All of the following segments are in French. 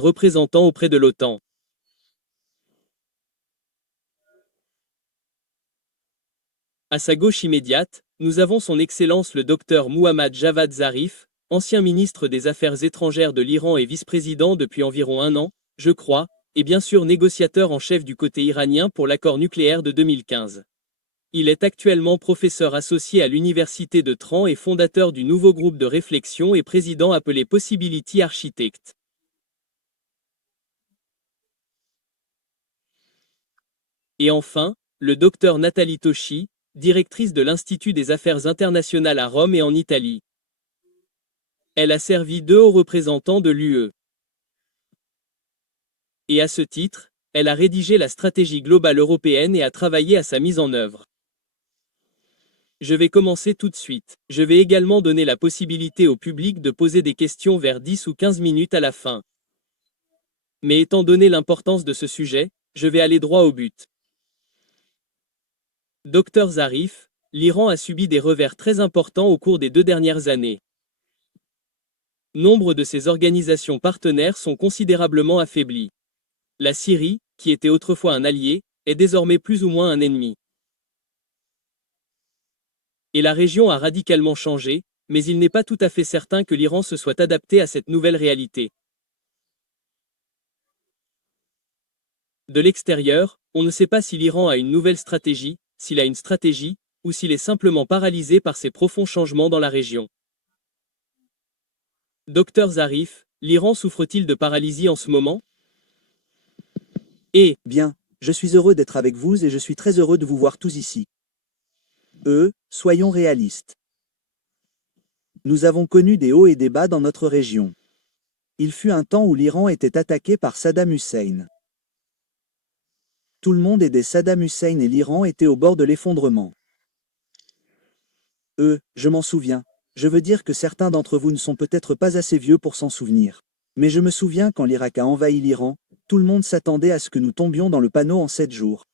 représentant auprès de l'OTAN. À sa gauche immédiate, nous avons son Excellence le Dr Mohammad Javad Zarif, ancien ministre des Affaires étrangères de l'Iran et vice-président depuis environ un an, je crois, et bien sûr négociateur en chef du côté iranien pour l'accord nucléaire de 2015. Il est actuellement professeur associé à l'Université de Trent et fondateur du nouveau groupe de réflexion et président appelé Possibility Architect. Et enfin, le Dr Nathalie Toshi, directrice de l'Institut des Affaires internationales à Rome et en Italie. Elle a servi de haut représentant de l'UE. Et à ce titre, elle a rédigé la stratégie globale européenne et a travaillé à sa mise en œuvre. Je vais commencer tout de suite. Je vais également donner la possibilité au public de poser des questions vers 10 ou 15 minutes à la fin. Mais étant donné l'importance de ce sujet, je vais aller droit au but. Dr Zarif, l'Iran a subi des revers très importants au cours des 2 dernières années. Nombre de ses organisations partenaires sont considérablement affaiblies. La Syrie, qui était autrefois un allié, est désormais plus ou moins un ennemi. Et la région a radicalement changé, mais il n'est pas tout à fait certain que l'Iran se soit adapté à cette nouvelle réalité. De l'extérieur, on ne sait pas si l'Iran a une nouvelle stratégie, s'il a une stratégie, ou s'il est simplement paralysé par ces profonds changements dans la région. Dr Zarif, l'Iran souffre-t-il de paralysie en ce moment? Bien, je suis heureux d'être avec vous et je suis très heureux de vous voir tous ici. Soyons réalistes. Nous avons connu des hauts et des bas dans notre région. Il fut un temps où l'Iran était attaqué par Saddam Hussein. Tout le monde aidait Saddam Hussein et l'Iran était au bord de l'effondrement. Je m'en souviens. Je veux dire que certains d'entre vous ne sont peut-être pas assez vieux pour s'en souvenir. Mais je me souviens quand l'Irak a envahi l'Iran, tout le monde s'attendait à ce que nous tombions dans le panneau en 7 jours.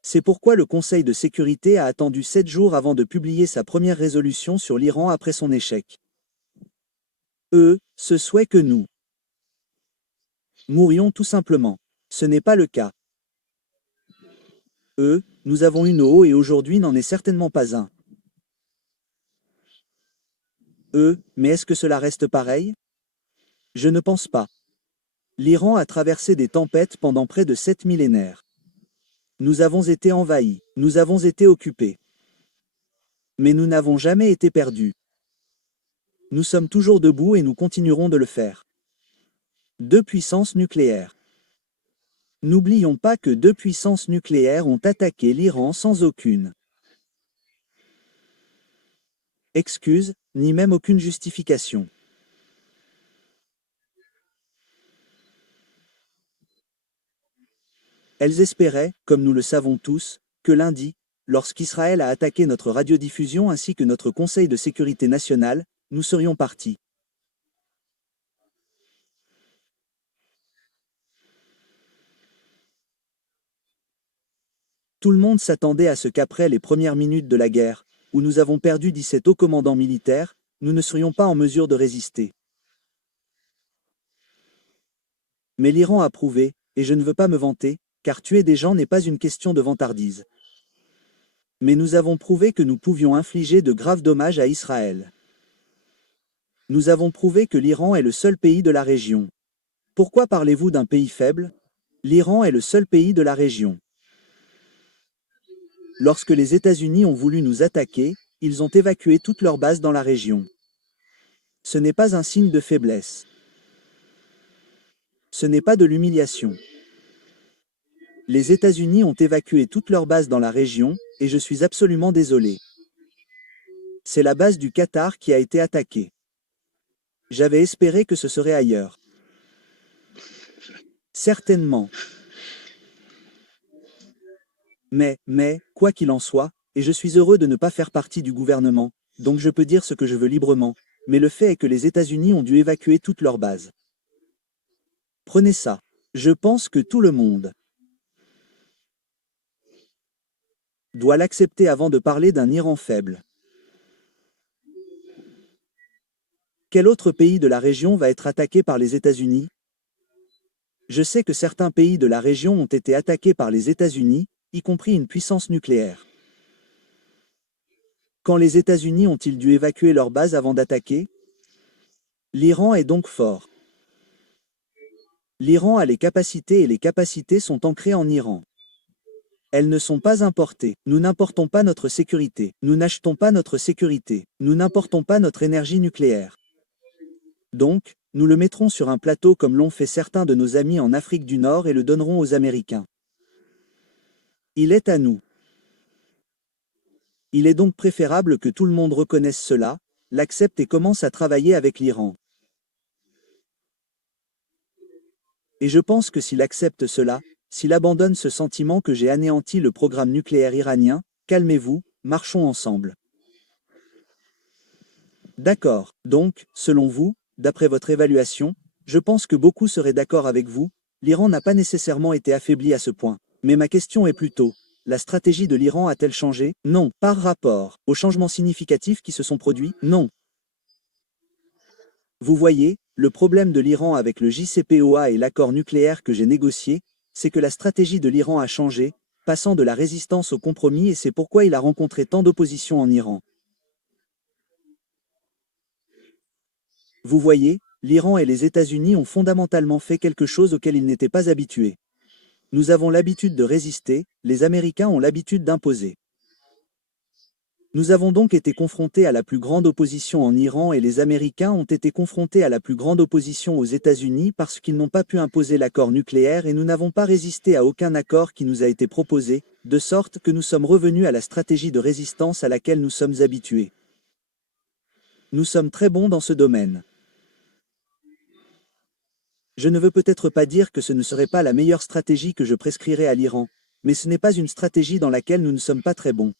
C'est pourquoi le Conseil de sécurité a attendu 7 jours avant de publier sa première résolution sur l'Iran après son échec. Ce souhait que nous mourions tout simplement. Ce n'est pas le cas. Nous avons eu nos hauts et aujourd'hui n'en est certainement pas un. Mais est-ce que cela reste pareil? Je ne pense pas. L'Iran a traversé des tempêtes pendant près de 7 millénaires. Nous avons été envahis, nous avons été occupés. Mais nous n'avons jamais été perdus. Nous sommes toujours debout et nous continuerons de le faire. 2 puissances nucléaires. N'oublions pas que 2 puissances nucléaires ont attaqué l'Iran sans aucune excuse, ni même aucune justification. Elles espéraient, comme nous le savons tous, que lundi, lorsqu'Israël a attaqué notre radiodiffusion ainsi que notre Conseil de sécurité nationale, nous serions partis. Tout le monde s'attendait à ce qu'après les premières minutes de la guerre, où nous avons perdu 17 hauts commandants militaires, nous ne serions pas en mesure de résister. Mais l'Iran a prouvé, et je ne veux pas me vanter, car tuer des gens n'est pas une question de vantardise. Mais nous avons prouvé que nous pouvions infliger de graves dommages à Israël. Nous avons prouvé que l'Iran est le seul pays de la région. Pourquoi parlez-vous d'un pays faible? L'Iran est le seul pays de la région. Lorsque les États-Unis ont voulu nous attaquer, ils ont évacué toutes leurs bases dans la région. Ce n'est pas un signe de faiblesse. Ce n'est pas de l'humiliation. Les États-Unis ont évacué toutes leurs bases dans la région, et je suis absolument désolé. C'est la base du Qatar qui a été attaquée. J'avais espéré que ce serait ailleurs. Certainement. Mais, quoi qu'il en soit, et je suis heureux de ne pas faire partie du gouvernement, donc je peux dire ce que je veux librement, mais le fait est que les États-Unis ont dû évacuer toutes leurs bases. Prenez ça. Je pense que tout le monde doit l'accepter avant de parler d'un Iran faible. Quel autre pays de la région va être attaqué par les États-Unis? Je sais que certains pays de la région ont été attaqués par les États-Unis, y compris une puissance nucléaire. Quand les États-Unis ont-ils dû évacuer leur base avant d'attaquer? L'Iran est donc fort. L'Iran a les capacités et les capacités sont ancrées en Iran. Elles ne sont pas importées. Nous n'importons pas notre sécurité. Nous n'achetons pas notre sécurité. Nous n'importons pas notre énergie nucléaire. Donc, nous le mettrons sur un plateau comme l'ont fait certains de nos amis en Afrique du Nord et le donnerons aux Américains. Il est à nous. Il est donc préférable que tout le monde reconnaisse cela, l'accepte et commence à travailler avec l'Iran. Et je pense que s'il accepte cela, s'il abandonne ce sentiment que j'ai anéanti le programme nucléaire iranien, calmez-vous, marchons ensemble. D'accord, donc, selon vous, d'après votre évaluation, je pense que beaucoup seraient d'accord avec vous, l'Iran n'a pas nécessairement été affaibli à ce point. Mais ma question est plutôt, la stratégie de l'Iran a-t-elle changé? Non. Par rapport aux changements significatifs qui se sont produits? Non. Vous voyez, le problème de l'Iran avec le JCPOA et l'accord nucléaire que j'ai négocié, c'est que la stratégie de l'Iran a changé, passant de la résistance au compromis et c'est pourquoi il a rencontré tant d'opposition en Iran. Vous voyez, l'Iran et les États-Unis ont fondamentalement fait quelque chose auquel ils n'étaient pas habitués. Nous avons l'habitude de résister, les Américains ont l'habitude d'imposer. Nous avons donc été confrontés à la plus grande opposition en Iran et les Américains ont été confrontés à la plus grande opposition aux États-Unis parce qu'ils n'ont pas pu imposer l'accord nucléaire et nous n'avons pas résisté à aucun accord qui nous a été proposé, de sorte que nous sommes revenus à la stratégie de résistance à laquelle nous sommes habitués. Nous sommes très bons dans ce domaine. Je ne veux peut-être pas dire que ce ne serait pas la meilleure stratégie que je prescrirais à l'Iran, mais ce n'est pas une stratégie dans laquelle nous ne sommes pas très bons.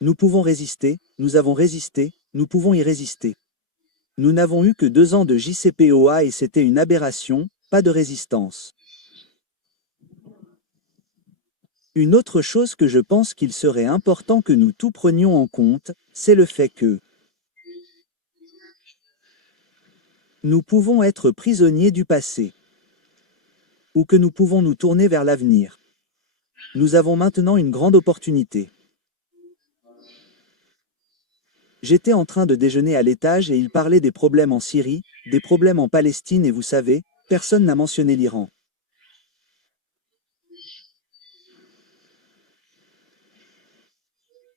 Nous pouvons résister, nous avons résisté, nous pouvons y résister. Nous n'avons eu que 2 ans de JCPOA et c'était une aberration, pas de résistance. Une autre chose que je pense qu'il serait important que nous tout prenions en compte, c'est le fait que nous pouvons être prisonniers du passé, ou que nous pouvons nous tourner vers l'avenir. Nous avons maintenant une grande opportunité. J'étais en train de déjeuner à l'étage et il parlait des problèmes en Syrie, des problèmes en Palestine et vous savez, personne n'a mentionné l'Iran.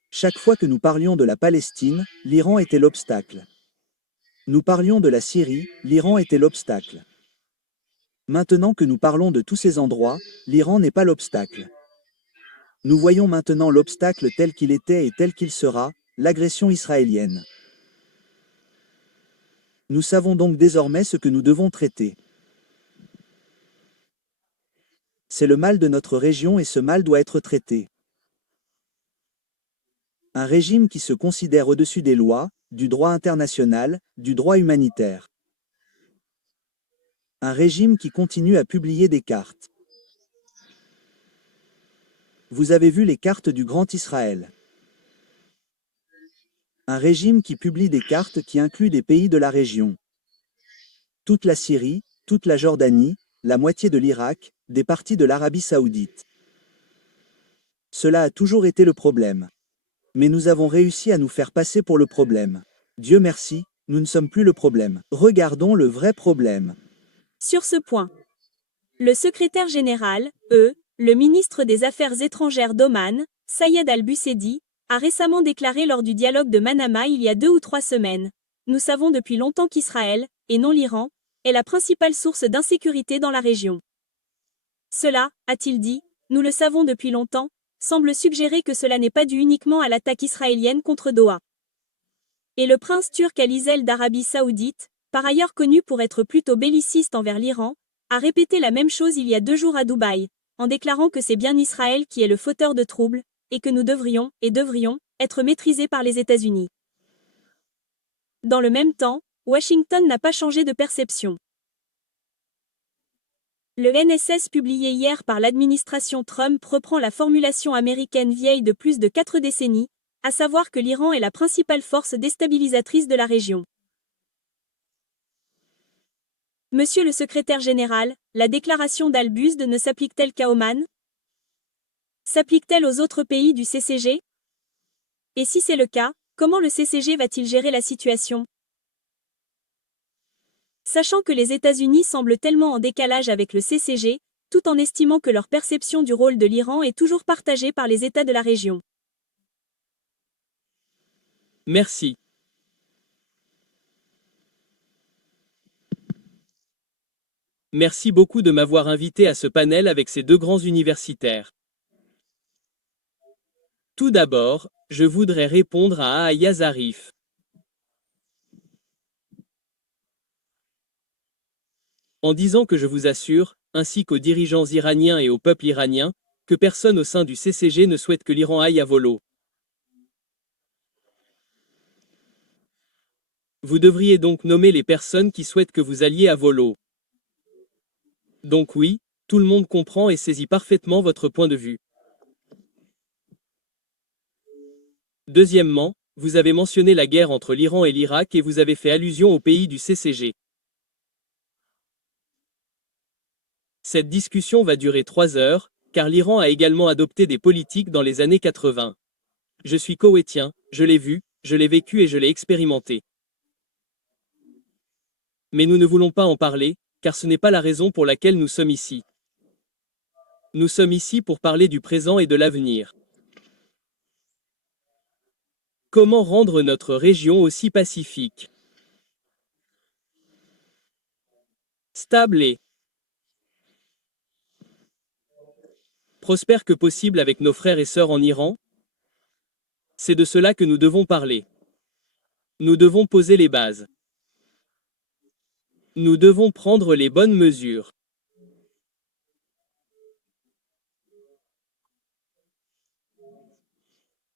Chaque fois que nous parlions de la Palestine, l'Iran était l'obstacle. Nous parlions de la Syrie, l'Iran était l'obstacle. Maintenant que nous parlons de tous ces endroits, l'Iran n'est pas l'obstacle. Nous voyons maintenant l'obstacle tel qu'il était et tel qu'il sera, l'agression israélienne. Nous savons donc désormais ce que nous devons traiter. C'est le mal de notre région et ce mal doit être traité. Un régime qui se considère au-dessus des lois, du droit international, du droit humanitaire. Un régime qui continue à publier des cartes. Vous avez vu les cartes du Grand Israël. Un régime qui publie des cartes qui incluent des pays de la région. Toute la Syrie, toute la Jordanie, la moitié de l'Irak, des parties de l'Arabie saoudite. Cela a toujours été le problème. Mais nous avons réussi à nous faire passer pour le problème. Dieu merci, nous ne sommes plus le problème. Regardons le vrai problème. Sur ce point, le secrétaire général, le ministre des Affaires étrangères d'Oman, Sayed Al-Busaidi, a récemment déclaré lors du dialogue de Manama il y a 2 ou 3 semaines. Nous savons depuis longtemps qu'Israël, et non l'Iran, est la principale source d'insécurité dans la région. Cela, a-t-il dit, nous le savons depuis longtemps, semble suggérer que cela n'est pas dû uniquement à l'attaque israélienne contre Doha. Et le prince turc Ali Zeld d'Arabie Saoudite, par ailleurs connu pour être plutôt belliciste envers l'Iran, a répété la même chose il y a 2 jours à Dubaï, en déclarant que c'est bien Israël qui est le fauteur de troubles, et que nous devrions être maîtrisés par les États-Unis. Dans le même temps, Washington n'a pas changé de perception. Le NSS publié hier par l'administration Trump reprend la formulation américaine vieille de plus de 4 décennies, à savoir que l'Iran est la principale force déstabilisatrice de la région. Monsieur le secrétaire général, la déclaration d'Albuzde ne s'applique-t-elle qu'à Oman? S'applique-t-elle aux autres pays du CCG? Et si c'est le cas, comment le CCG va-t-il gérer la situation? Sachant que les États-Unis semblent tellement en décalage avec le CCG, tout en estimant que leur perception du rôle de l'Iran est toujours partagée par les États de la région. Merci. Merci beaucoup de m'avoir invité à ce panel avec ces deux grands universitaires. Tout d'abord, je voudrais répondre à Aya Zarif. En disant que je vous assure, ainsi qu'aux dirigeants iraniens et au peuple iranien, que personne au sein du CCG ne souhaite que l'Iran aille à volo. Vous devriez donc nommer les personnes qui souhaitent que vous alliez à volo. Donc oui, tout le monde comprend et saisit parfaitement votre point de vue. Deuxièmement, vous avez mentionné la guerre entre l'Iran et l'Irak et vous avez fait allusion aux pays du CCG. Cette discussion va durer 3 heures, car l'Iran a également adopté des politiques dans les années 80. Je suis koweïtien, je l'ai vu, je l'ai vécu et je l'ai expérimenté. Mais nous ne voulons pas en parler, car ce n'est pas la raison pour laquelle nous sommes ici. Nous sommes ici pour parler du présent et de l'avenir. Comment rendre notre région aussi pacifique, stable et prospère que possible avec nos frères et sœurs en Iran? C'est de cela que nous devons parler. Nous devons poser les bases. Nous devons prendre les bonnes mesures.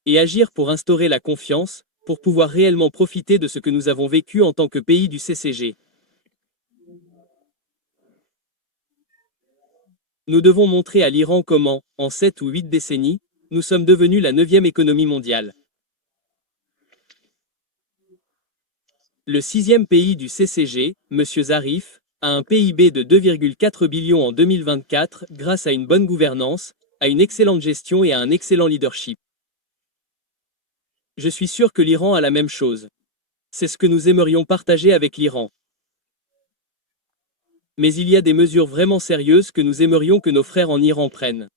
Et agir pour instaurer la confiance, pour pouvoir réellement profiter de ce que nous avons vécu en tant que pays du CCG. Nous devons montrer à l'Iran comment, en 7 ou 8 décennies, nous sommes devenus la 9e économie mondiale. Le 6e pays du CCG, M. Zarif, a un PIB de 2,4 billions en 2024 grâce à une bonne gouvernance, à une excellente gestion et à un excellent leadership. Je suis sûr que l'Iran a la même chose. C'est ce que nous aimerions partager avec l'Iran. Mais il y a des mesures vraiment sérieuses que nous aimerions que nos frères en Iran prennent.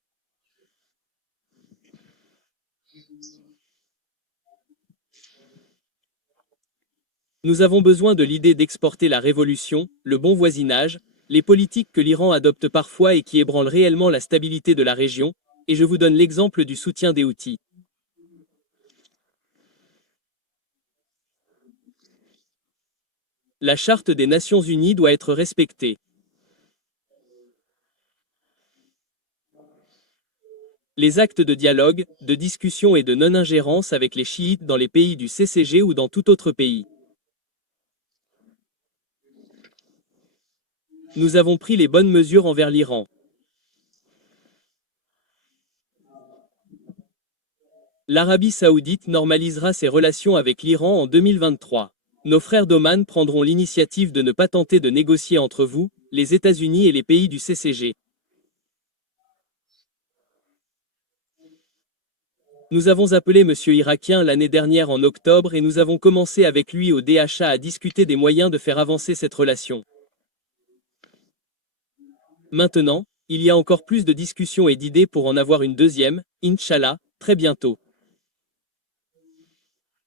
Nous avons besoin de l'idée d'exporter la révolution, le bon voisinage, les politiques que l'Iran adopte parfois et qui ébranlent réellement la stabilité de la région, et je vous donne l'exemple du soutien des Houthis. La Charte des Nations Unies doit être respectée. Les actes de dialogue, de discussion et de non-ingérence avec les chiites dans les pays du CCG ou dans tout autre pays. Nous avons pris les bonnes mesures envers l'Iran. L'Arabie Saoudite normalisera ses relations avec l'Iran en 2023. Nos frères d'Oman prendront l'initiative de ne pas tenter de négocier entre vous, les États-Unis et les pays du CCG. Nous avons appelé Monsieur Irakien l'année dernière en octobre et nous avons commencé avec lui au DHA à discuter des moyens de faire avancer cette relation. Maintenant, il y a encore plus de discussions et d'idées pour en avoir une deuxième, Inch'Allah, très bientôt.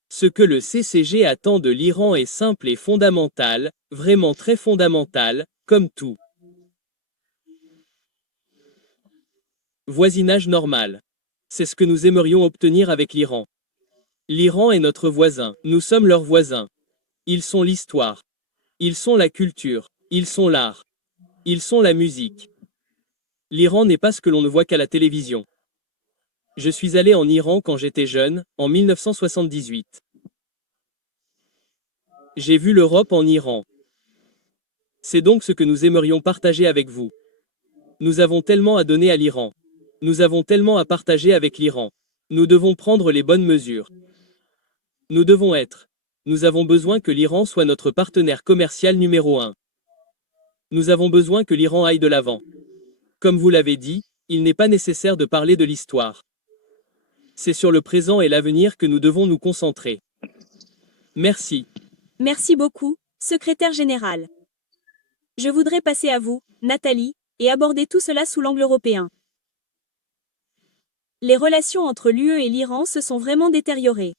Ce que le CCG attend de l'Iran est simple et fondamental, vraiment très fondamental, comme tout. Voisinage normal. C'est ce que nous aimerions obtenir avec l'Iran. L'Iran est notre voisin, nous sommes leurs voisins. Ils sont l'histoire. Ils sont la culture. Ils sont l'art. Ils sont la musique. L'Iran n'est pas ce que l'on ne voit qu'à la télévision. Je suis allé en Iran quand j'étais jeune, en 1978. J'ai vu l'Europe en Iran. C'est donc ce que nous aimerions partager avec vous. Nous avons tellement à donner à l'Iran. Nous avons tellement à partager avec l'Iran. Nous devons prendre les bonnes mesures. Nous devons être. Nous avons besoin que l'Iran soit notre partenaire commercial numéro 1. Nous avons besoin que l'Iran aille de l'avant. Comme vous l'avez dit, il n'est pas nécessaire de parler de l'histoire. C'est sur le présent et l'avenir que nous devons nous concentrer. Merci. Merci beaucoup, secrétaire général. Je voudrais passer à vous, Nathalie, et aborder tout cela sous l'angle européen. Les relations entre l'UE et l'Iran se sont vraiment détériorées.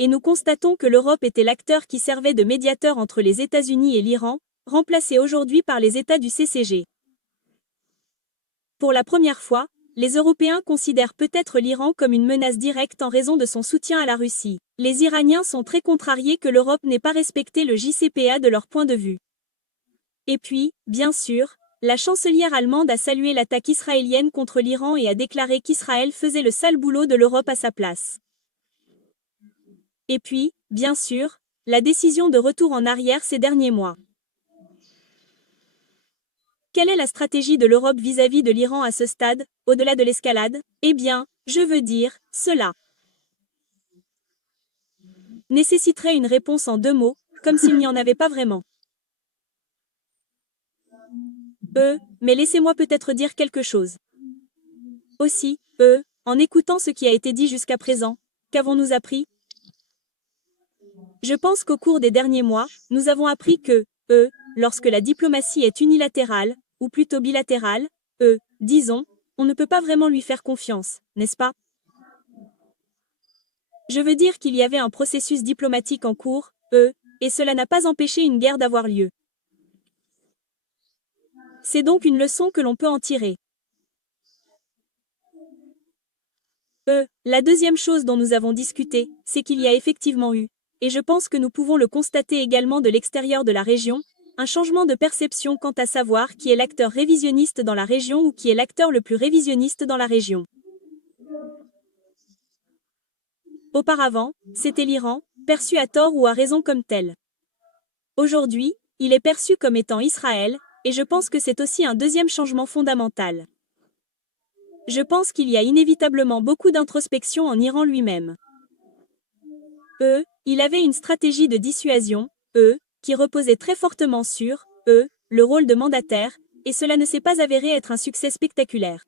Et nous constatons que l'Europe était l'acteur qui servait de médiateur entre les États-Unis et l'Iran, remplacé aujourd'hui par les États du CCG. Pour la première fois, les Européens considèrent peut-être l'Iran comme une menace directe en raison de son soutien à la Russie. Les Iraniens sont très contrariés que l'Europe n'ait pas respecté le JCPA de leur point de vue. Et puis, bien sûr, la chancelière allemande a salué l'attaque israélienne contre l'Iran et a déclaré qu'Israël faisait le sale boulot de l'Europe à sa place. Et puis, bien sûr, la décision de retour en arrière ces derniers mois. Quelle est la stratégie de l'Europe vis-à-vis de l'Iran à ce stade, au-delà de l'escalade? Eh bien, je veux dire, cela nécessiterait une réponse en 2 mots, comme s'il n'y en avait pas vraiment. Mais laissez-moi peut-être dire quelque chose. Aussi, en écoutant ce qui a été dit jusqu'à présent, qu'avons-nous appris? Je pense qu'au cours des derniers mois, nous avons appris que, lorsque la diplomatie est unilatérale, ou plutôt bilatérale, disons, on ne peut pas vraiment lui faire confiance, n'est-ce pas? Je veux dire qu'il y avait un processus diplomatique en cours, et cela n'a pas empêché une guerre d'avoir lieu. C'est donc une leçon que l'on peut en tirer. La deuxième chose dont nous avons discuté, c'est qu'il y a effectivement eu, et je pense que nous pouvons le constater également de l'extérieur de la région, un changement de perception quant à savoir qui est l'acteur révisionniste dans la région ou qui est l'acteur le plus révisionniste dans la région. Auparavant, c'était l'Iran, perçu à tort ou à raison comme tel. Aujourd'hui, il est perçu comme étant Israël, et je pense que c'est aussi un deuxième changement fondamental. Je pense qu'il y a inévitablement beaucoup d'introspection en Iran lui-même. Il avait une stratégie de dissuasion, qui reposait très fortement sur, le rôle de mandataire, et cela ne s'est pas avéré être un succès spectaculaire.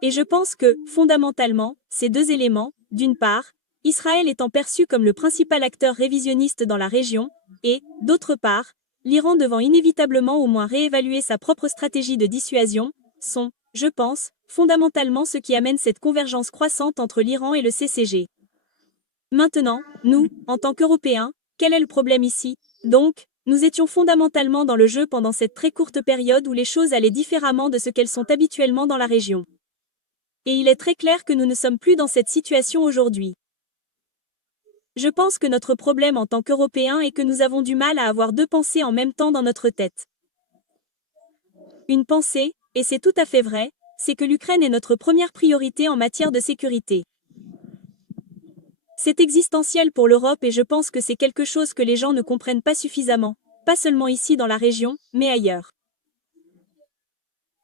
Et je pense que, fondamentalement, ces 2 éléments, d'une part, Israël étant perçu comme le principal acteur révisionniste dans la région, et, d'autre part, l'Iran devant inévitablement au moins réévaluer sa propre stratégie de dissuasion, sont, je pense, fondamentalement ce qui amène cette convergence croissante entre l'Iran et le CCG. Maintenant, nous, en tant qu'Européens, quel est le problème ici? Donc, nous étions fondamentalement dans le jeu pendant cette très courte période où les choses allaient différemment de ce qu'elles sont habituellement dans la région. Et il est très clair que nous ne sommes plus dans cette situation aujourd'hui. Je pense que notre problème en tant qu'Européens est que nous avons du mal à avoir 2 pensées en même temps dans notre tête. Une pensée, et c'est tout à fait vrai, c'est que l'Ukraine est notre première priorité en matière de sécurité. C'est existentiel pour l'Europe et je pense que c'est quelque chose que les gens ne comprennent pas suffisamment, pas seulement ici dans la région, mais ailleurs.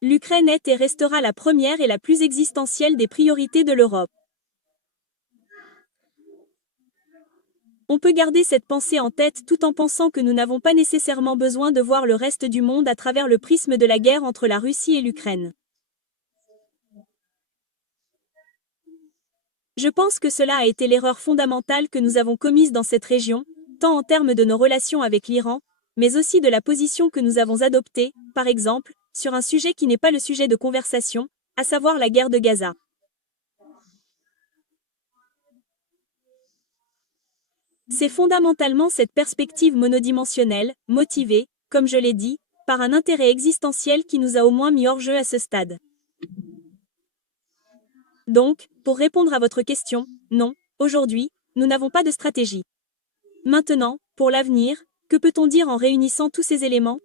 L'Ukraine est et restera la première et la plus existentielle des priorités de l'Europe. On peut garder cette pensée en tête tout en pensant que nous n'avons pas nécessairement besoin de voir le reste du monde à travers le prisme de la guerre entre la Russie et l'Ukraine. Je pense que cela a été l'erreur fondamentale que nous avons commise dans cette région, tant en termes de nos relations avec l'Iran, mais aussi de la position que nous avons adoptée, par exemple, sur un sujet qui n'est pas le sujet de conversation, à savoir la guerre de Gaza. C'est fondamentalement cette perspective monodimensionnelle, motivée, comme je l'ai dit, par un intérêt existentiel qui nous a au moins mis hors jeu à ce stade. Donc, pour répondre à votre question, non, aujourd'hui, nous n'avons pas de stratégie. Maintenant, pour l'avenir, que peut-on dire en réunissant tous ces éléments?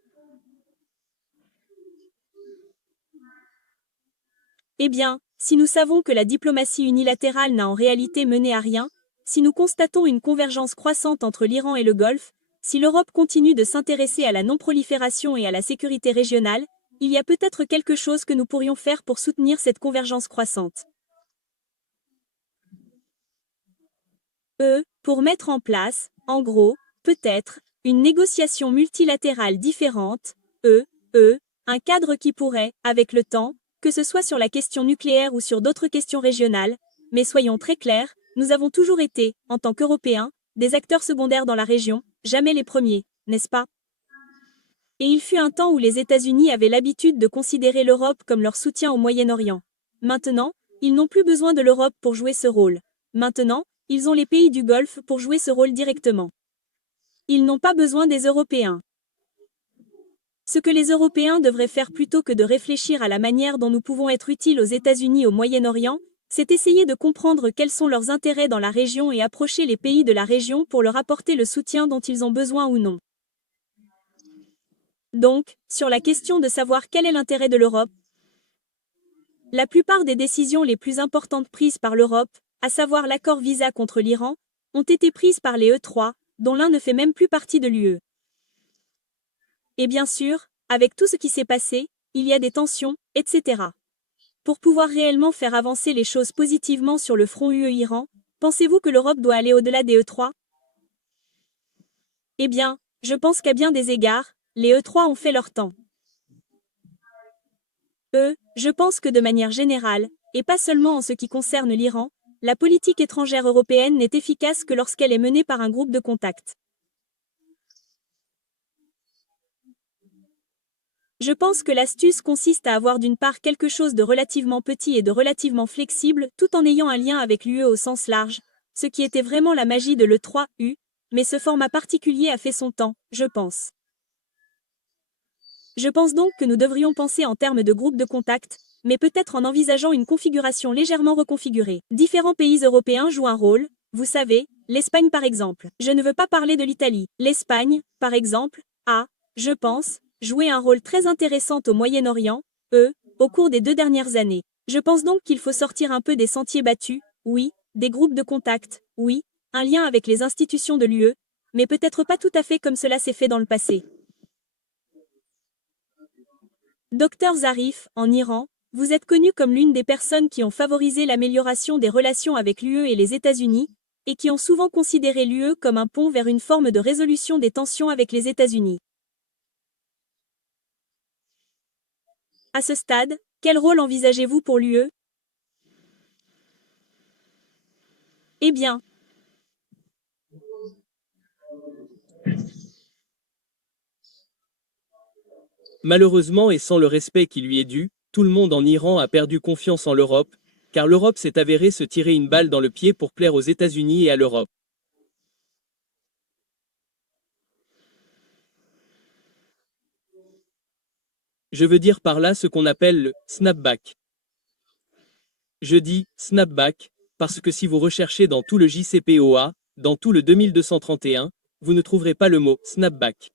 Eh bien, si nous savons que la diplomatie unilatérale n'a en réalité mené à rien, si nous constatons une convergence croissante entre l'Iran et le Golfe, si l'Europe continue de s'intéresser à la non-prolifération et à la sécurité régionale, il y a peut-être quelque chose que nous pourrions faire pour soutenir cette convergence croissante. Pour mettre en place, en gros, peut-être, Une négociation multilatérale différente, un cadre qui pourrait, avec le temps, que ce soit sur la question nucléaire ou sur d'autres questions régionales, mais soyons très clairs, nous avons toujours été, en tant qu'Européens, des acteurs secondaires dans la région, jamais les premiers, n'est-ce pas? Et il fut un temps où les États-Unis avaient l'habitude de considérer l'Europe comme leur soutien au Moyen-Orient. Maintenant, ils n'ont plus besoin de l'Europe pour jouer ce rôle. Maintenant, ils ont les pays du Golfe pour jouer ce rôle directement. Ils n'ont pas besoin des Européens. Ce que les Européens devraient faire plutôt que de réfléchir à la manière dont nous pouvons être utiles aux États-Unis au Moyen-Orient, c'est essayer de comprendre quels sont leurs intérêts dans la région et approcher les pays de la région pour leur apporter le soutien dont ils ont besoin ou non. Donc, sur la question de savoir quel est l'intérêt de l'Europe, la plupart des décisions les plus importantes prises par l'Europe, à savoir l'accord visa contre l'Iran, ont été prises par les E3, dont l'un ne fait même plus partie de l'UE. Et bien sûr, avec tout ce qui s'est passé, il y a des tensions, etc. Pour pouvoir réellement faire avancer les choses positivement sur le front UE-Iran, pensez-vous que l'Europe doit aller au-delà des E3? Eh bien, je pense qu'à bien des égards, les E3 ont fait leur temps. Je pense que de manière générale, et pas seulement en ce qui concerne l'Iran, la politique étrangère européenne n'est efficace que lorsqu'elle est menée par un groupe de contact. Je pense que l'astuce consiste à avoir d'une part quelque chose de relativement petit et de relativement flexible, tout en ayant un lien avec l'UE au sens large, ce qui était vraiment la magie de l'E3U, mais ce format particulier a fait son temps, je pense. Je pense donc que nous devrions penser en termes de groupe de contact, mais peut-être en envisageant une configuration légèrement reconfigurée. Différents pays européens jouent un rôle, vous savez, l'Espagne par exemple. Je ne veux pas parler de l'Italie. L'Espagne, par exemple, a, je pense, joué un rôle très intéressant au Moyen-Orient, au cours des 2 dernières années. Je pense donc qu'il faut sortir un peu des sentiers battus, oui, des groupes de contact, oui, un lien avec les institutions de l'UE, mais peut-être pas tout à fait comme cela s'est fait dans le passé. Dr Zarif, en Iran, vous êtes connu comme l'une des personnes qui ont favorisé l'amélioration des relations avec l'UE et les États-Unis, et qui ont souvent considéré l'UE comme un pont vers une forme de résolution des tensions avec les États-Unis. À ce stade, quel rôle envisagez-vous pour l'UE? Eh bien, Malheureusement et sans le respect qui lui est dû, tout le monde en Iran a perdu confiance en l'Europe, car l'Europe s'est avérée se tirer une balle dans le pied pour plaire aux États-Unis et à l'Europe. Je veux dire par là ce qu'on appelle le snapback. Je dis snapback parce que si vous recherchez dans tout le JCPOA, dans tout le 2231, vous ne trouverez pas le mot snapback.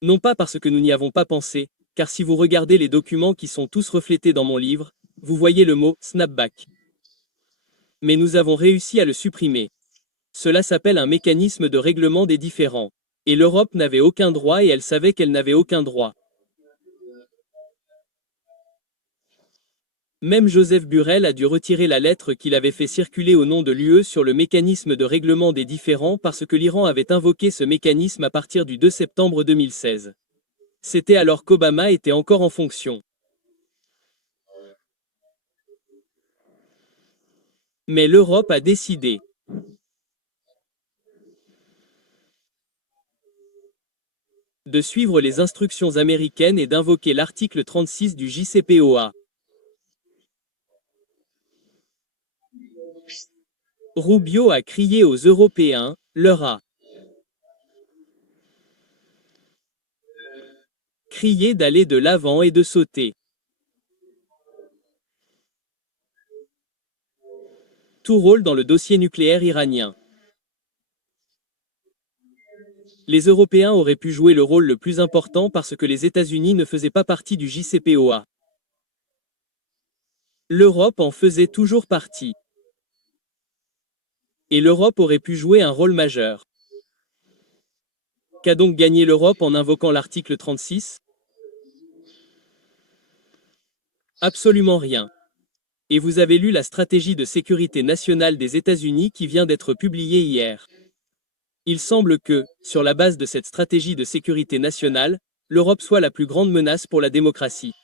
Non pas parce que nous n'y avons pas pensé, car si vous regardez les documents qui sont tous reflétés dans mon livre, vous voyez le mot snapback. Mais nous avons réussi à le supprimer. Cela s'appelle un mécanisme de règlement des différends. Et l'Europe n'avait aucun droit et elle savait qu'elle n'avait aucun droit. Même Joseph Burrell a dû retirer la lettre qu'il avait fait circuler au nom de l'UE sur le mécanisme de règlement des différends parce que l'Iran avait invoqué ce mécanisme à partir du 2 septembre 2016. C'était alors qu'Obama était encore en fonction. Mais l'Europe a décidé de suivre les instructions américaines et d'invoquer l'article 36 du JCPOA. Rubio a crié aux Européens, leur a crié d'aller de l'avant et de sauter. Tout rôle dans le dossier nucléaire iranien. Les Européens auraient pu jouer le rôle le plus important parce que les États-Unis ne faisaient pas partie du JCPOA. L'Europe en faisait toujours partie. Et l'Europe aurait pu jouer un rôle majeur. Qu'a donc gagné l'Europe en invoquant l'article 36? Absolument rien. Et vous avez lu la stratégie de sécurité nationale des États-Unis qui vient d'être publiée hier. Il semble que, sur la base de cette stratégie de sécurité nationale, l'Europe soit la plus grande menace pour la démocratie.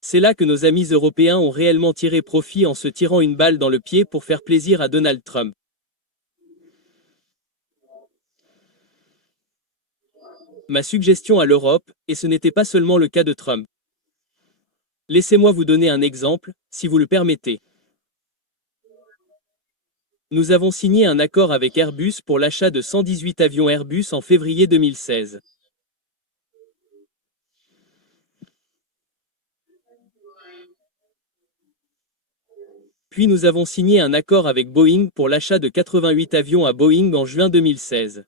C'est là que nos amis européens ont réellement tiré profit en se tirant une balle dans le pied pour faire plaisir à Donald Trump. Ma suggestion à l'Europe, et ce n'était pas seulement le cas de Trump. Laissez-moi vous donner un exemple, si vous le permettez. Nous avons signé un accord avec Airbus pour l'achat de 118 avions Airbus en février 2016. Puis nous avons signé un accord avec Boeing pour l'achat de 88 avions à Boeing en juin 2016.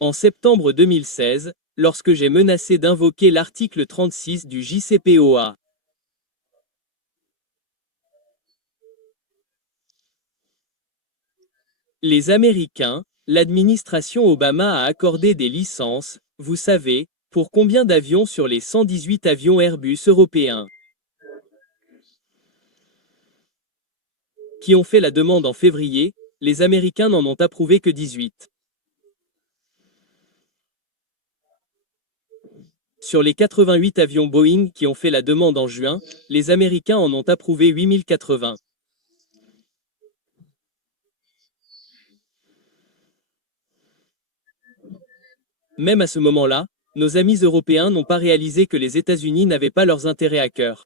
En septembre 2016, lorsque j'ai menacé d'invoquer l'article 36 du JCPOA. Les Américains, l'administration Obama a accordé des licences, vous savez, pour combien d'avions sur les 118 avions Airbus européens qui ont fait la demande en février, les Américains n'en ont approuvé que 18. Sur les 88 avions Boeing qui ont fait la demande en juin, les Américains en ont approuvé 8080. Même à ce moment-là, nos amis européens n'ont pas réalisé que les États-Unis n'avaient pas leurs intérêts à cœur.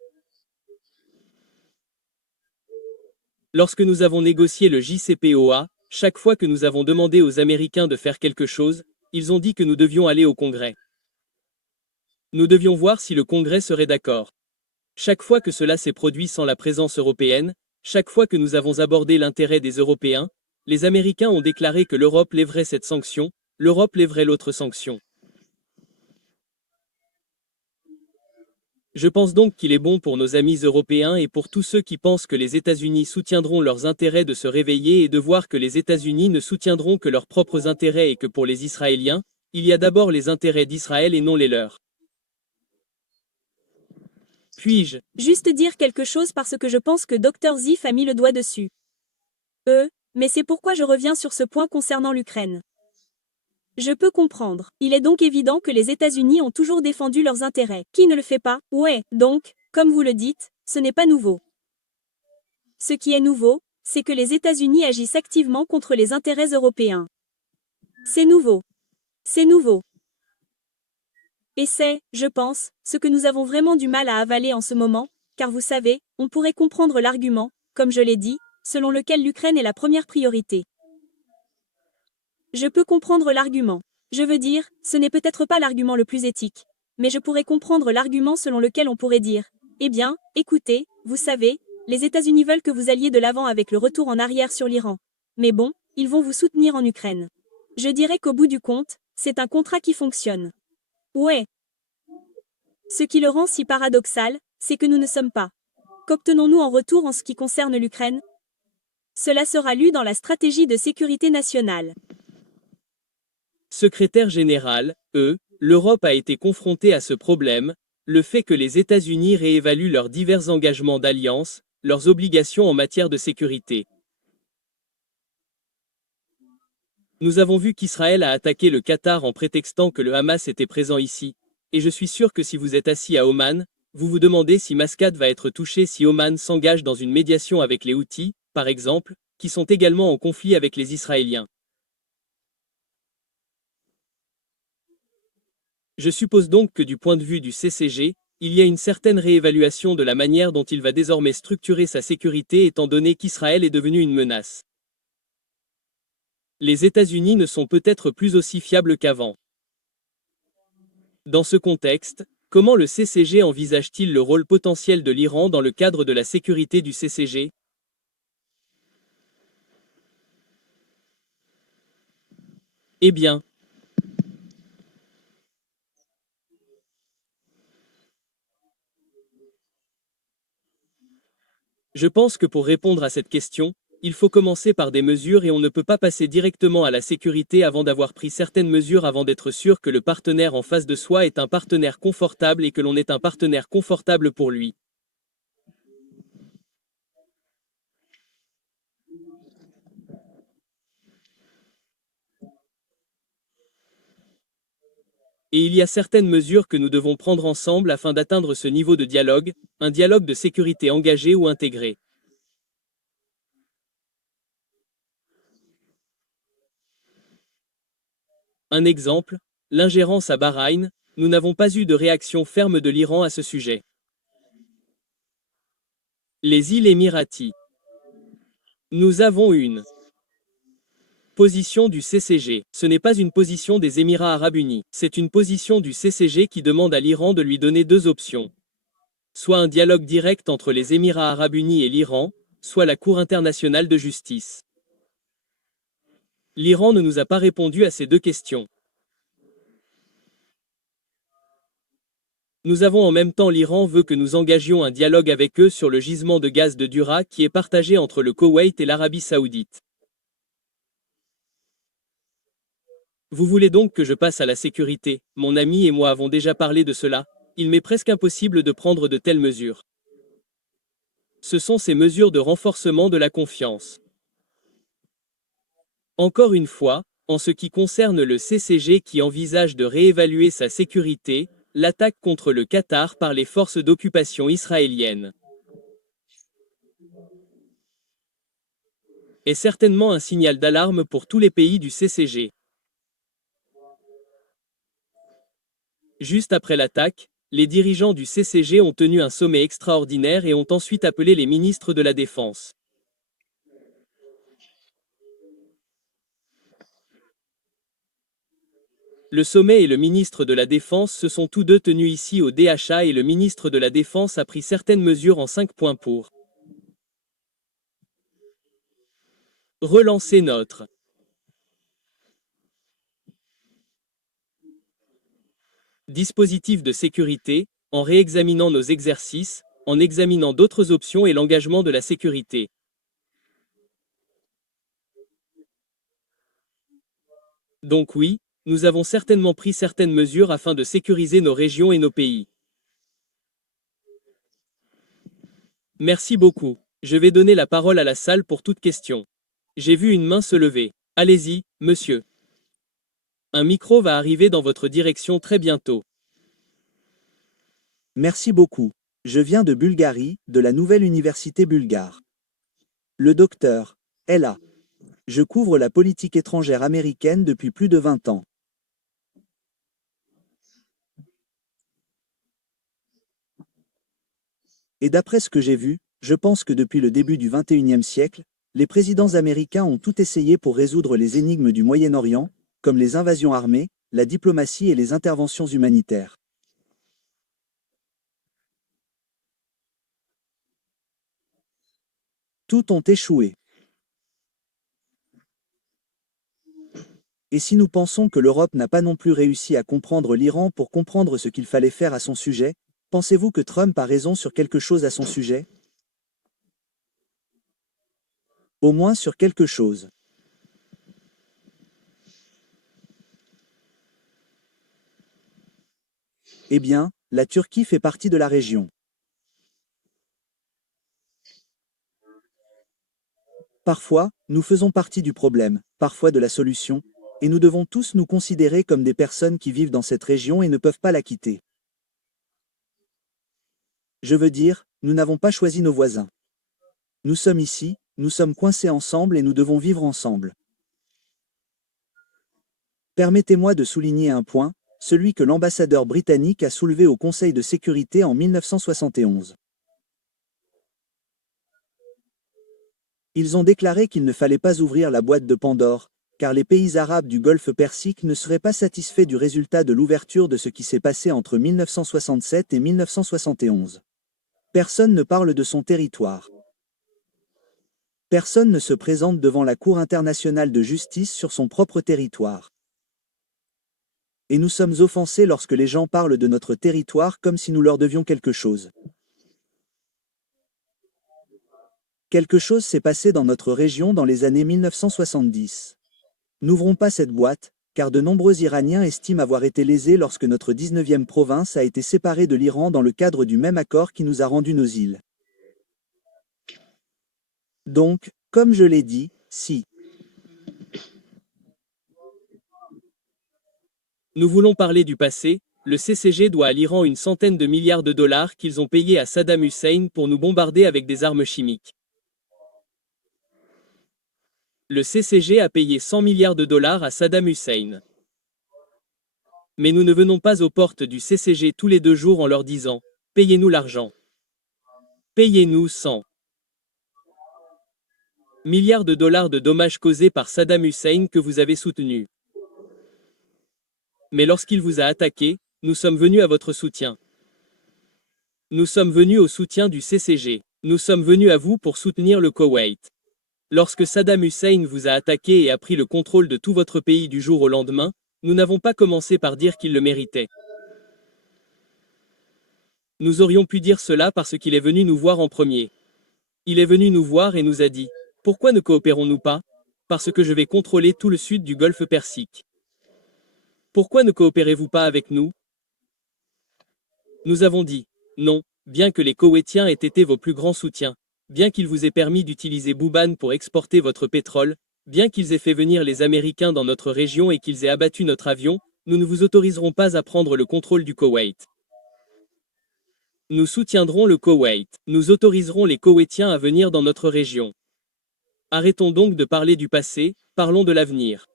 Lorsque nous avons négocié le JCPOA, chaque fois que nous avons demandé aux Américains de faire quelque chose, ils ont dit que nous devions aller au Congrès. Nous devions voir si le Congrès serait d'accord. Chaque fois que cela s'est produit sans la présence européenne, chaque fois que nous avons abordé l'intérêt des Européens, les Américains ont déclaré que l'Europe lèverait cette sanction, l'Europe lèverait l'autre sanction. Je pense donc qu'il est bon pour nos amis européens et pour tous ceux qui pensent que les États-Unis soutiendront leurs intérêts de se réveiller et de voir que les États-Unis ne soutiendront que leurs propres intérêts et que pour les Israéliens, il y a d'abord les intérêts d'Israël et non les leurs. Puis-je juste dire quelque chose parce que je pense que Dr Zif a mis le doigt dessus. Mais c'est pourquoi je reviens sur ce point concernant l'Ukraine. Je peux comprendre. Il est donc évident que les États-Unis ont toujours défendu leurs intérêts. Qui ne le fait pas? Ouais, donc, comme vous le dites, ce n'est pas nouveau. Ce qui est nouveau, c'est que les États-Unis agissent activement contre les intérêts européens. C'est nouveau. C'est nouveau. Et c'est, je pense, ce que nous avons vraiment du mal à avaler en ce moment, car vous savez, on pourrait comprendre l'argument, comme je l'ai dit, selon lequel l'Ukraine est la première priorité. Je peux comprendre l'argument. Je veux dire, ce n'est peut-être pas l'argument le plus éthique, mais je pourrais comprendre l'argument selon lequel on pourrait dire, eh bien, écoutez, vous savez, les États-Unis veulent que vous alliez de l'avant avec le retour en arrière sur l'Iran. Mais bon, ils vont vous soutenir en Ukraine. Je dirais qu'au bout du compte, c'est un contrat qui fonctionne. Ouais. Ce qui le rend si paradoxal, c'est que nous ne sommes pas. Qu'obtenons-nous en retour en ce qui concerne l'Ukraine? Cela sera lu dans la stratégie de sécurité nationale. Secrétaire général, l'Europe a été confrontée à ce problème, le fait que les États-Unis réévaluent leurs divers engagements d'alliance, leurs obligations en matière de sécurité. Nous avons vu qu'Israël a attaqué le Qatar en prétextant que le Hamas était présent ici, et je suis sûr que si vous êtes assis à Oman, vous vous demandez si Mascate va être touché si Oman s'engage dans une médiation avec les Houthis, par exemple, qui sont également en conflit avec les Israéliens. Je suppose donc que du point de vue du CCG, il y a une certaine réévaluation de la manière dont il va désormais structurer sa sécurité étant donné qu'Israël est devenu une menace. Les États-Unis ne sont peut-être plus aussi fiables qu'avant. Dans ce contexte, comment le CCG envisage-t-il le rôle potentiel de l'Iran dans le cadre de la sécurité du CCG? Eh bien, je pense que pour répondre à cette question, il faut commencer par des mesures et on ne peut pas passer directement à la sécurité avant d'avoir pris certaines mesures avant d'être sûr que le partenaire en face de soi est un partenaire confortable et que l'on est un partenaire confortable pour lui. Et il y a certaines mesures que nous devons prendre ensemble afin d'atteindre ce niveau de dialogue, un dialogue de sécurité engagé ou intégré. Un exemple, l'ingérence à Bahreïn, nous n'avons pas eu de réaction ferme de l'Iran à ce sujet. Les îles Émiraties. Nous avons une position du CCG. Ce n'est pas une position des Émirats arabes unis, c'est une position du CCG qui demande à l'Iran de lui donner deux options. Soit un dialogue direct entre les Émirats arabes unis et l'Iran, soit la Cour internationale de justice. L'Iran ne nous a pas répondu à ces deux questions. Nous avons en même temps l'Iran veut que nous engagions un dialogue avec eux sur le gisement de gaz de Dura qui est partagé entre le Koweït et l'Arabie saoudite. Vous voulez donc que je passe à la sécurité? Mon ami et moi avons déjà parlé de cela, il m'est presque impossible de prendre de telles mesures. Ce sont ces mesures de renforcement de la confiance. Encore une fois, en ce qui concerne le CCG qui envisage de réévaluer sa sécurité, l'attaque contre le Qatar par les forces d'occupation israéliennes est certainement un signal d'alarme pour tous les pays du CCG. Juste après l'attaque, les dirigeants du CCG ont tenu un sommet extraordinaire et ont ensuite appelé les ministres de la Défense. Le sommet et le ministre de la Défense se sont tous deux tenus ici au DHA et le ministre de la Défense a pris certaines mesures en 5 points pour relancer notre dispositif de sécurité, en réexaminant nos exercices, en examinant d'autres options et l'engagement de la sécurité. Donc oui, nous avons certainement pris certaines mesures afin de sécuriser nos régions et nos pays. Merci beaucoup. Je vais donner la parole à la salle pour toute question. J'ai vu une main se lever. Allez-y, monsieur. Un micro va arriver dans votre direction très bientôt. Merci beaucoup. Je viens de Bulgarie, de la nouvelle université bulgare. Le docteur est là. Je couvre la politique étrangère américaine depuis plus de 20 ans. Et d'après ce que j'ai vu, je pense que depuis le début du XXIe siècle, les présidents américains ont tout essayé pour résoudre les énigmes du Moyen-Orient, comme les invasions armées, la diplomatie et les interventions humanitaires. Tout ont échoué. Et si nous pensons que l'Europe n'a pas non plus réussi à comprendre l'Iran pour comprendre ce qu'il fallait faire à son sujet, pensez-vous que Trump a raison sur quelque chose à son sujet? Au moins sur quelque chose. Eh bien, la Turquie fait partie de la région. Parfois, nous faisons partie du problème, parfois de la solution, et nous devons tous nous considérer comme des personnes qui vivent dans cette région et ne peuvent pas la quitter. Je veux dire, nous n'avons pas choisi nos voisins. Nous sommes ici, nous sommes coincés ensemble et nous devons vivre ensemble. Permettez-moi de souligner un point, celui que l'ambassadeur britannique a soulevé au Conseil de sécurité en 1971. Ils ont déclaré qu'il ne fallait pas ouvrir la boîte de Pandore, car les pays arabes du Golfe Persique ne seraient pas satisfaits du résultat de l'ouverture de ce qui s'est passé entre 1967 et 1971. Personne ne parle de son territoire. Personne ne se présente devant la Cour internationale de justice sur son propre territoire. Et nous sommes offensés lorsque les gens parlent de notre territoire comme si nous leur devions quelque chose. Quelque chose s'est passé dans notre région dans les années 1970. N'ouvrons pas cette boîte, car de nombreux Iraniens estiment avoir été lésés lorsque notre 19e province a été séparée de l'Iran dans le cadre du même accord qui nous a rendu nos îles. Donc, comme je l'ai dit, si Nous voulons parler du passé. Le CCG doit à l'Iran une centaine de milliards de dollars qu'ils ont payés à Saddam Hussein pour nous bombarder avec des armes chimiques. Le CCG a payé 100 milliards de dollars à Saddam Hussein. Mais nous ne venons pas aux portes du CCG tous les 2 jours en leur disant « Payez-nous l'argent. Payez-nous 100 milliards de dollars de dommages causés par Saddam Hussein que vous avez soutenu. Mais lorsqu'il vous a attaqué, nous sommes venus à votre soutien. Nous sommes venus au soutien du CCG. Nous sommes venus à vous pour soutenir le Koweït. Lorsque Saddam Hussein vous a attaqué et a pris le contrôle de tout votre pays du jour au lendemain, nous n'avons pas commencé par dire qu'il le méritait. Nous aurions pu dire cela parce qu'il est venu nous voir en premier. Il est venu nous voir et nous a dit « Pourquoi ne coopérons-nous pas? Parce que je vais contrôler tout le sud du Golfe Persique. Pourquoi ne coopérez-vous pas avec nous ?» Nous avons dit « Non, bien que les Koweïtiens aient été vos plus grands soutiens, bien qu'ils vous aient permis d'utiliser Bouban pour exporter votre pétrole, bien qu'ils aient fait venir les Américains dans notre région et qu'ils aient abattu notre avion, nous ne vous autoriserons pas à prendre le contrôle du Koweït. Nous soutiendrons le Koweït. Nous autoriserons les Koweïtiens à venir dans notre région. Arrêtons donc de parler du passé, parlons de l'avenir. »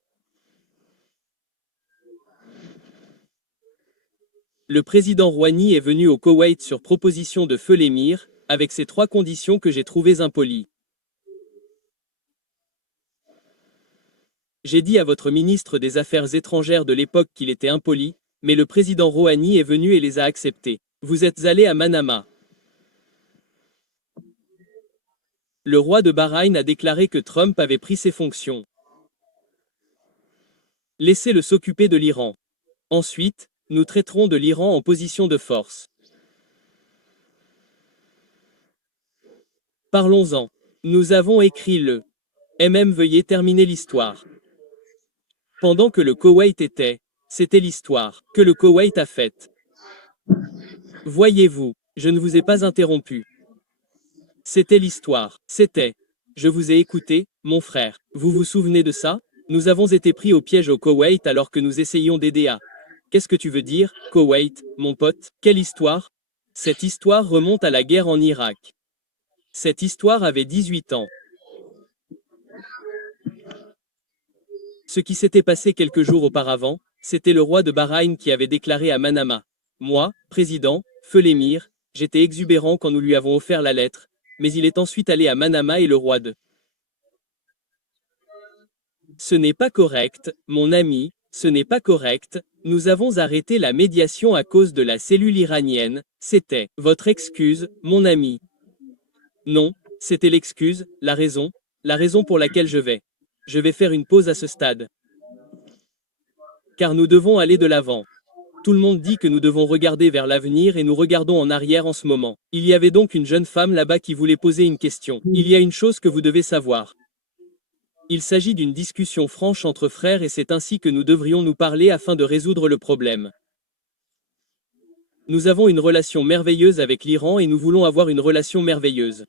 Le président Rouhani est venu au Koweït sur proposition de feu l'émir, avec ces 3 conditions que j'ai trouvées impolies. J'ai dit à votre ministre des Affaires étrangères de l'époque qu'il était impoli, mais le président Rouhani est venu et les a acceptés. Vous êtes allé à Manama. Le roi de Bahreïn a déclaré que Trump avait pris ses fonctions. Laissez-le s'occuper de l'Iran. Ensuite, nous traiterons de l'Iran en position de force. Parlons-en. Nous avons écrit le veuillez terminer l'histoire. Pendant que le Koweït était, c'était l'histoire que le Koweït a faite. Voyez-vous, je ne vous ai pas interrompu. C'était l'histoire. C'était. Je vous ai écouté, mon frère. Vous vous souvenez de ça? Nous avons été pris au piège au Koweït alors que nous essayions d'aider à. Qu'est-ce que tu veux dire, Koweït, mon pote? Quelle histoire? Cette histoire remonte à la guerre en Irak. Cette histoire avait 18 ans. Ce qui s'était passé quelques jours auparavant, c'était le roi de Bahreïn qui avait déclaré à Manama. Moi, président, feu l'émir, j'étais exubérant quand nous lui avons offert la lettre, mais il est ensuite allé à Manama et le roi de. Ce n'est pas correct, mon ami, ce n'est pas correct, nous avons arrêté la médiation à cause de la cellule iranienne, c'était votre excuse, mon ami. Non, c'était l'excuse, la raison pour laquelle je vais faire une pause à ce stade. Car nous devons aller de l'avant. Tout le monde dit que nous devons regarder vers l'avenir et nous regardons en arrière en ce moment. Il y avait donc une jeune femme là-bas qui voulait poser une question. Il y a une chose que vous devez savoir. Il s'agit d'une discussion franche entre frères et c'est ainsi que nous devrions nous parler afin de résoudre le problème. Nous avons une relation merveilleuse avec l'Iran et nous voulons avoir une relation merveilleuse.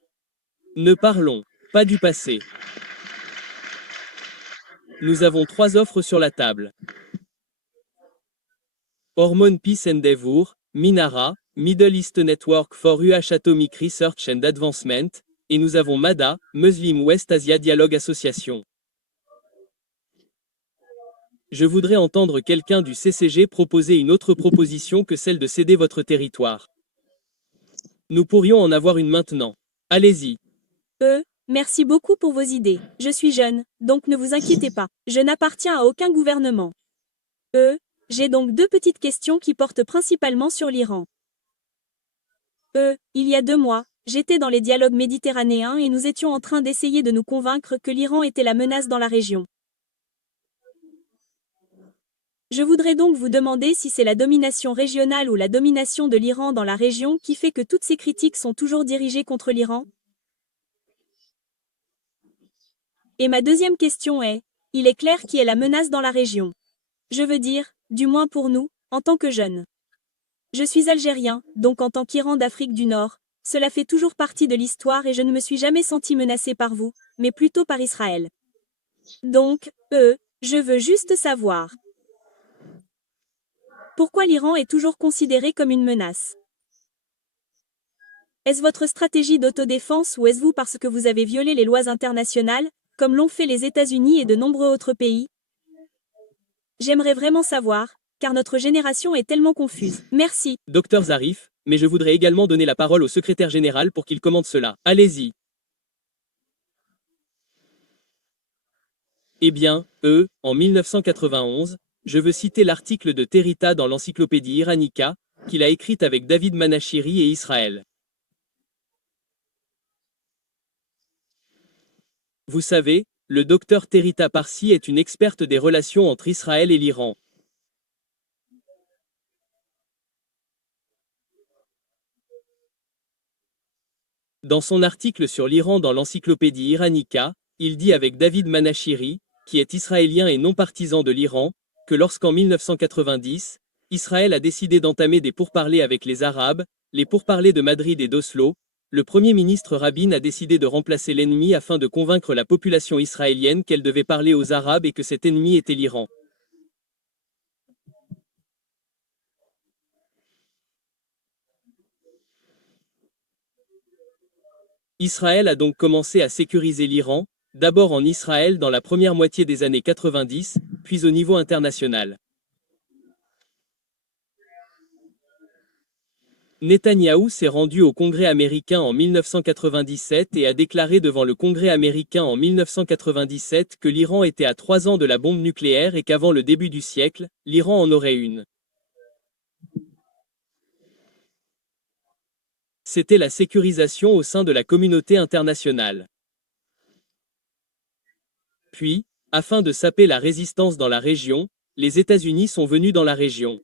Ne parlons pas du passé. Nous avons 3 offres sur la table. Hormone Peace Endeavour, Minara, Middle East Network for UH Atomic Research and Advancement, et nous avons MADA, Muslim West Asia Dialogue Association. Je voudrais entendre quelqu'un du CCG proposer une autre proposition que celle de céder votre territoire. Nous pourrions en avoir une maintenant. Allez-y. Merci beaucoup pour vos idées. Je suis jeune, donc ne vous inquiétez pas. Je n'appartiens à aucun gouvernement. J'ai donc 2 petites questions qui portent principalement sur l'Iran. Il y a 2 mois, j'étais dans les dialogues méditerranéens et nous étions en train d'essayer de nous convaincre que l'Iran était la menace dans la région. Je voudrais donc vous demander si c'est la domination régionale ou la domination de l'Iran dans la région qui fait que toutes ces critiques sont toujours dirigées contre l'Iran? Et ma deuxième question est, il est clair qui est la menace dans la région. Je veux dire, du moins pour nous, en tant que jeunes. Je suis algérien, donc en tant qu'Iran d'Afrique du Nord, cela fait toujours partie de l'histoire et je ne me suis jamais senti menacé par vous, mais plutôt par Israël. Donc, je veux juste savoir. Pourquoi l'Iran est toujours considéré comme une menace? Est-ce votre stratégie d'autodéfense ou est-ce vous parce que vous avez violé les lois internationales, comme l'ont fait les États-Unis et de nombreux autres pays? J'aimerais vraiment savoir, car notre génération est tellement confuse. Merci. Docteur Zarif, mais je voudrais également donner la parole au secrétaire général pour qu'il commente cela. Allez-y. Eh bien, en 1991, je veux citer l'article de Terita dans l'encyclopédie Iranica, qu'il a écrite avec David Manashiri et Israël. Vous savez, le docteur Terita Parsi est une experte des relations entre Israël et l'Iran. Dans son article sur l'Iran dans l'encyclopédie Iranica, il dit avec David Manashiri, qui est israélien et non partisan de l'Iran, que lorsqu'en 1990, Israël a décidé d'entamer des pourparlers avec les Arabes, les pourparlers de Madrid et d'Oslo, le Premier ministre Rabin a décidé de remplacer l'ennemi afin de convaincre la population israélienne qu'elle devait parler aux Arabes et que cet ennemi était l'Iran. Israël a donc commencé à sécuriser l'Iran, d'abord en Israël dans la première moitié des années 90, puis au niveau international. Netanyahou s'est rendu au Congrès américain en 1997 et a déclaré devant le Congrès américain en 1997 que l'Iran était à 3 ans de la bombe nucléaire et qu'avant le début du siècle, l'Iran en aurait une. C'était la sécurisation au sein de la communauté internationale. Puis, afin de saper la résistance dans la région, les États-Unis sont venus dans la région.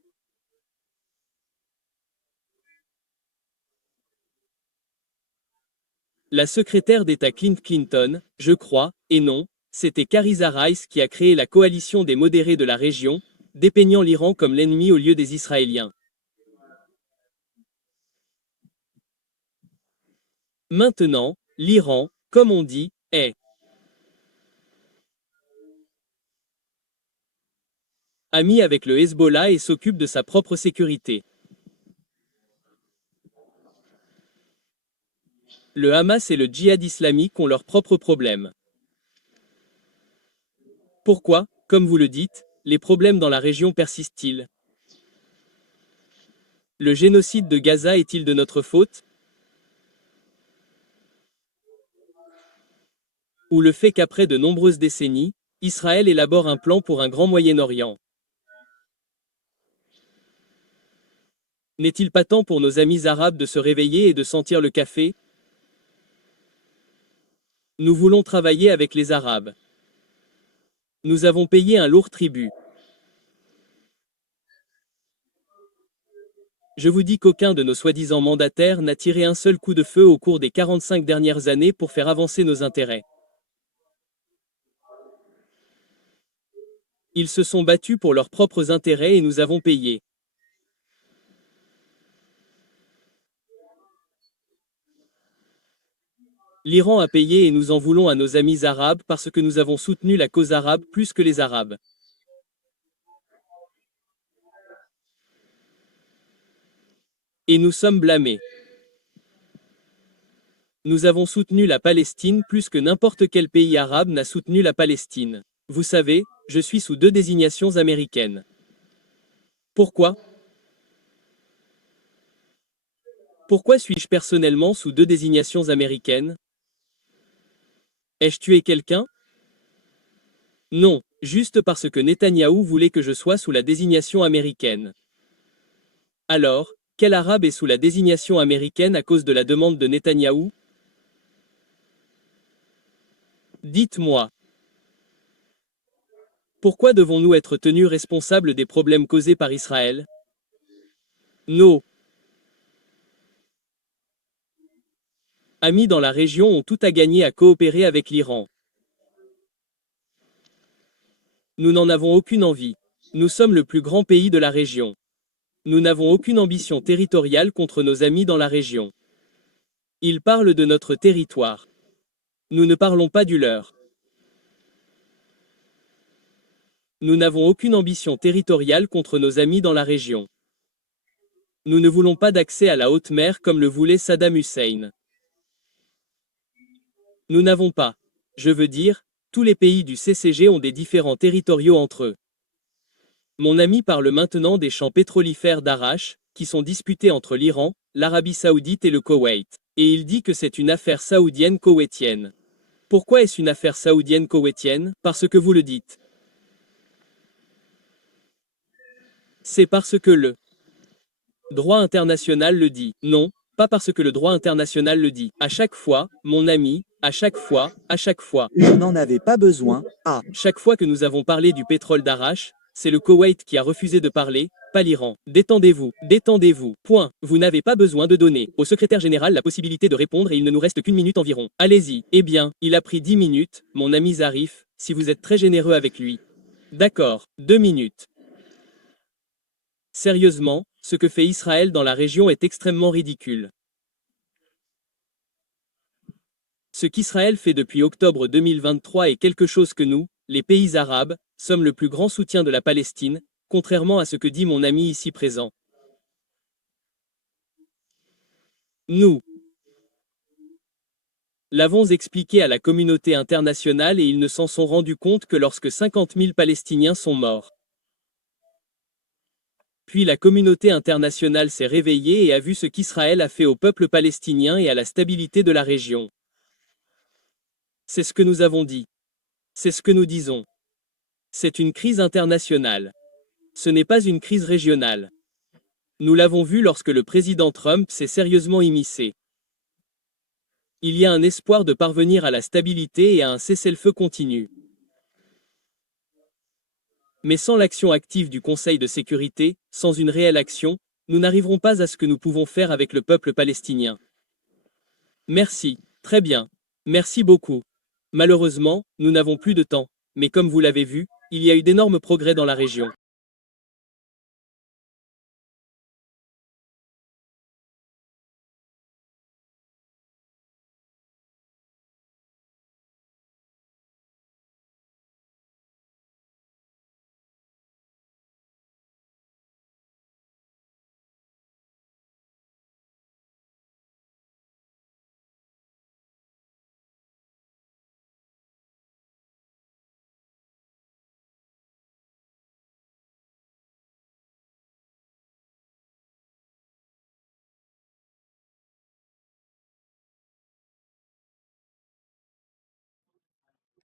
La secrétaire d'État Clinton, je crois, et non, c'était Karissa Rice qui a créé la coalition des modérés de la région, dépeignant l'Iran comme l'ennemi au lieu des Israéliens. Maintenant, l'Iran, comme on dit, est ami avec le Hezbollah et s'occupe de sa propre sécurité. Le Hamas et le djihad islamique ont leurs propres problèmes. Pourquoi, comme vous le dites, les problèmes dans la région persistent-ils? Le génocide de Gaza est-il de notre faute? Ou le fait qu'après de nombreuses décennies, Israël élabore un plan pour un grand Moyen-Orient? N'est-il pas temps pour nos amis arabes de se réveiller et de sentir le café? Nous voulons travailler avec les Arabes. Nous avons payé un lourd tribut. Je vous dis qu'aucun de nos soi-disant mandataires n'a tiré un seul coup de feu au cours des 45 dernières années pour faire avancer nos intérêts. Ils se sont battus pour leurs propres intérêts et nous avons payé. L'Iran a payé et nous en voulons à nos amis arabes parce que nous avons soutenu la cause arabe plus que les Arabes. Et nous sommes blâmés. Nous avons soutenu la Palestine plus que n'importe quel pays arabe n'a soutenu la Palestine. Vous savez, je suis sous 2 désignations américaines. Pourquoi? Pourquoi suis-je personnellement sous 2 désignations américaines? Ai-je tué quelqu'un? Non, juste parce que Netanyahou voulait que je sois sous la désignation américaine. Alors, quel arabe est sous la désignation américaine à cause de la demande de Netanyahou? Dites-moi. Pourquoi devons-nous être tenus responsables des problèmes causés par Israël? Nos amis dans la région ont tout à gagner à coopérer avec l'Iran. Nous n'en avons aucune envie. Nous sommes le plus grand pays de la région. Nous n'avons aucune ambition territoriale contre nos amis dans la région. Ils parlent de notre territoire. Nous ne parlons pas du leur. Nous n'avons aucune ambition territoriale contre nos amis dans la région. Nous ne voulons pas d'accès à la haute mer comme le voulait Saddam Hussein. Nous n'avons pas. Je veux dire, tous les pays du CCG ont des différends territoriaux entre eux. Mon ami parle maintenant des champs pétrolifères d'Arrache, qui sont disputés entre l'Iran, l'Arabie Saoudite et le Koweït. Et il dit que c'est une affaire saoudienne-koweïtienne. Pourquoi est-ce une affaire saoudienne-koweïtienne? Parce que vous le dites. C'est parce que le droit international le dit. Non, pas parce que le droit international le dit. À chaque fois, mon ami, à chaque fois. Je n'en avais pas besoin. Ah, Chaque fois que nous avons parlé du pétrole d'Arrache, c'est le Koweït qui a refusé de parler, pas l'Iran. Détendez-vous, détendez-vous. Point. Vous n'avez pas besoin de donner au secrétaire général la possibilité de répondre et il ne nous reste qu'une minute environ. Allez-y. Eh bien, il a pris 10 minutes, mon ami Zarif, si vous êtes très généreux avec lui. D'accord, 2 minutes. Sérieusement, ce que fait Israël dans la région est extrêmement ridicule. Ce qu'Israël fait depuis octobre 2023 est quelque chose que nous, les pays arabes, sommes le plus grand soutien de la Palestine, contrairement à ce que dit mon ami ici présent. Nous l'avons expliqué à la communauté internationale et ils ne s'en sont rendus compte que lorsque 50 000 Palestiniens sont morts. Puis la communauté internationale s'est réveillée et a vu ce qu'Israël a fait au peuple palestinien et à la stabilité de la région. C'est ce que nous avons dit. C'est ce que nous disons. C'est une crise internationale. Ce n'est pas une crise régionale. Nous l'avons vu lorsque le président Trump s'est sérieusement immiscé. Il y a un espoir de parvenir à la stabilité et à un cessez-le-feu continu. Mais sans l'action active du Conseil de sécurité, sans une réelle action, nous n'arriverons pas à ce que nous pouvons faire avec le peuple palestinien. Merci, très bien. Merci beaucoup. Malheureusement, nous n'avons plus de temps, mais comme vous l'avez vu, il y a eu d'énormes progrès dans la région.